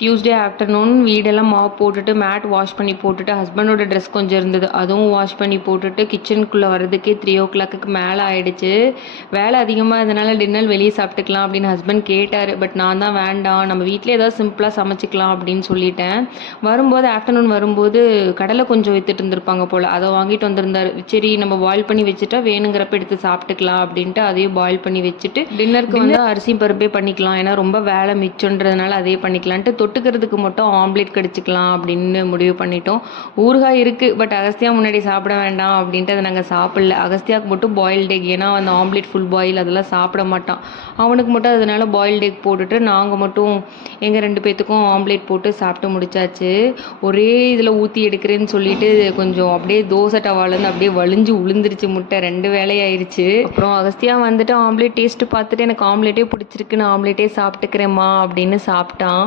Tuesday afternoon வீடெல்லாம் mop போட்டுட்டு mat wash பண்ணி போட்டுட்டு ஹஸ்பண்டோட ட்ரெஸ் கொஞ்சம் இருந்தது. அதுவும் வாஷ் பண்ணி போட்டுட்டு கிச்சனுக்குள்ளே வர்றதுக்கே த்ரீ ஓ கிளாக்கு மேலே ஆயிடுச்சு. வேலை அதிகமாக இருந்தனால டின்னர் வெளியே சாப்பிட்டுக்கலாம் அப்படின்னு ஹஸ்பண்ட் கேட்டார். பட் நான் தான் வேண்டாம். நம்ம வீட்டிலே ஏதாவது சிம்பிளாக சமைச்சிக்கலாம் அப்படின்னு சொல்லிட்டேன். வரும்போது ஆஃப்டர்நூன் வரும்போது கடலை கொஞ்சம் வித்துட்டு இருந்திருப்பாங்க போல். அதை வாங்கிட்டு வந்திருந்தாரு. சரி நம்ம பாயில் பண்ணி வச்சுட்டா வேணுங்கிறப்ப எடுத்து சாப்பிட்டுக்கலாம் அப்படின்ட்டு அதையும் பாயில் பண்ணி வச்சுட்டு டின்னருக்கு வந்து அரிசி பருப்பே பண்ணிக்கலாம். ஏன்னா ரொம்ப வேலை மிச்சன்றதுனால அதே பண்ணிக்கலான்ட்டு தொட்டுக்கிறதுக்கு மட்டும் ஆம்லேட் கடிச்சிக்கலாம் அப்படின்னு முடிவு பண்ணிட்டோம். ஊறுகாய் இருக்குது பட் அகஸ்தியா முன்னாடி சாப்பிட வேண்டாம் அப்படின்ட்டு அதை நாங்கள் சாப்பிடல. அகஸ்தியாவுக்கு மட்டும் பாயில்ட் எக் ஏன்னா அந்த ஆம்லேட் ஃபுல் பாயில் அதெல்லாம் சாப்பிட மாட்டான். அவனுக்கு மட்டும் அதனால பாயில்ட் எக் போட்டுட்டு நாங்கள் மட்டும் எங்கள் ரெண்டு பேர்த்துக்கும் ஆம்லேட் போட்டு சாப்பிட்டு முடிச்சாச்சு. ஒரே இதில் ஊற்றி எடுக்கிறேன்னு சொல்லிட்டு கொஞ்சம் அப்படியே தோசை டவாலேருந்து அப்படியே வலிஞ்சு உளுந்துருச்சு முட்டை. ரெண்டு வேலையாயிருச்சு. அப்புறம் அகஸ்தியா வந்துட்டு ஆம்லேட் டேஸ்ட்டு பார்த்துட்டு எனக்கு ஆம்லேட்டே பிடிச்சிருக்கு நான் ஆம்லேட்டே சாப்பிட்டுக்கிறேம்மா அப்படின்னு சாப்பிட்டான்.